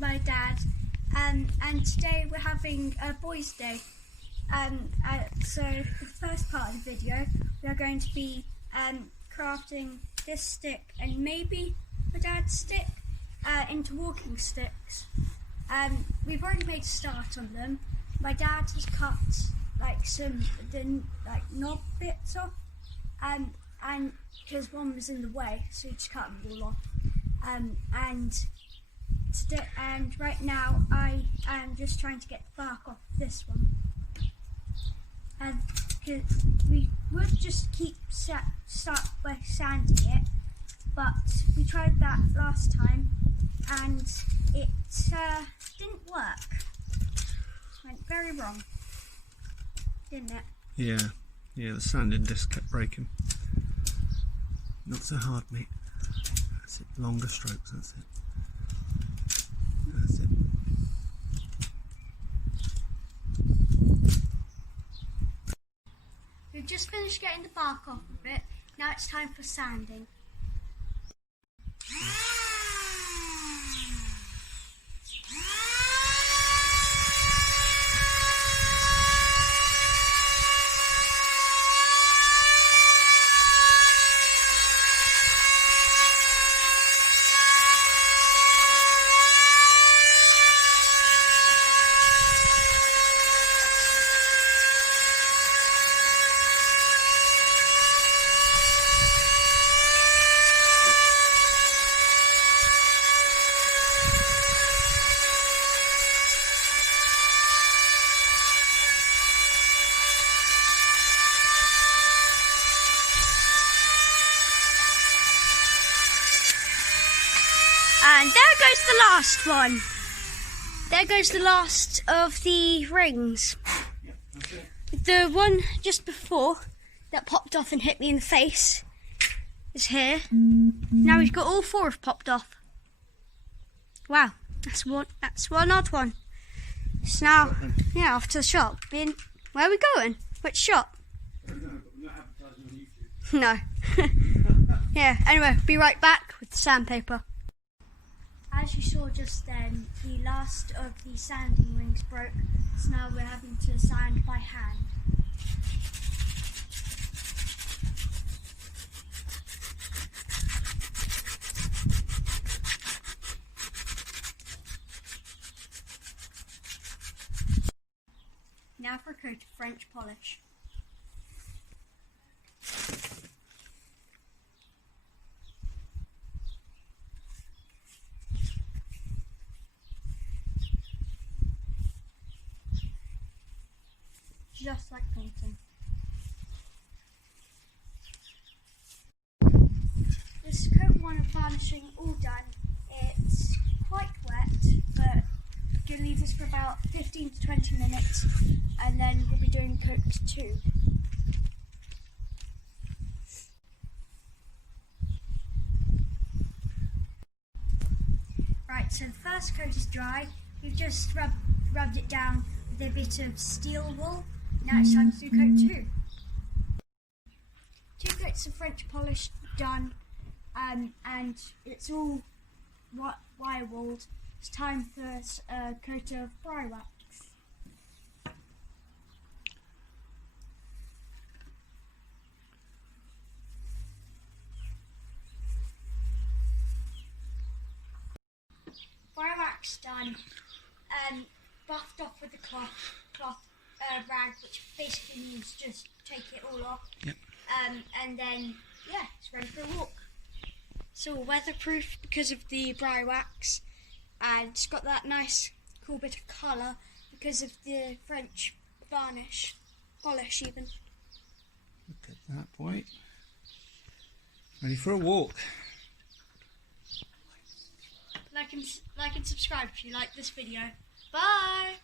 my dad, and today we're having a boys' day. So the first part of the video, we are going to be crafting this stick and maybe my dad's stick into walking sticks. We've already made a start on them. My dad has cut some knob bits off, and because one was in the way, so he just cut them all off. And right now I am just trying to get the bark off this one. And we would just start by sanding it, but we tried that last time and it didn't work. It went very wrong, didn't it? Yeah, the sanding disc kept breaking. Not so hard, mate. That's it, longer strokes, that's it. That's it. We've just finished getting the bark off of it. Now it's time for sanding. And there goes the last one. There goes the last of the rings. The one just before that popped off and hit me in the face is here. Now we've got all four have popped off. Wow, that's one odd one. So now, yeah, off to the shop. Where are we going? Which shop? No. Yeah, anyway, be right back with the sandpaper. As you saw just then, the last of the sanding rings broke, so now we're having to sand by hand. Now for a coat of French polish. Just like painting. This coat one of varnishing all done. It's quite wet, but going to leave this for about 15 to 20 minutes, and then we'll be doing coat 2. Right, so the first coat is dry. We've just rubbed it down with a bit of steel wool. Now it's time to do coat 2. 2 coats of French polish done, and it's all wire wooled. It's time for a coat of fry wax. Fry wax done, buffed off with a cloth rag, which basically means just take it all off. Yep. And then, yeah, it's ready for a walk. It's all weatherproof because of the fry wax, and it's got that nice, cool bit of colour because of the French varnish, polish even. Look at that boy. Ready for a walk. Like and subscribe if you like this video. Bye!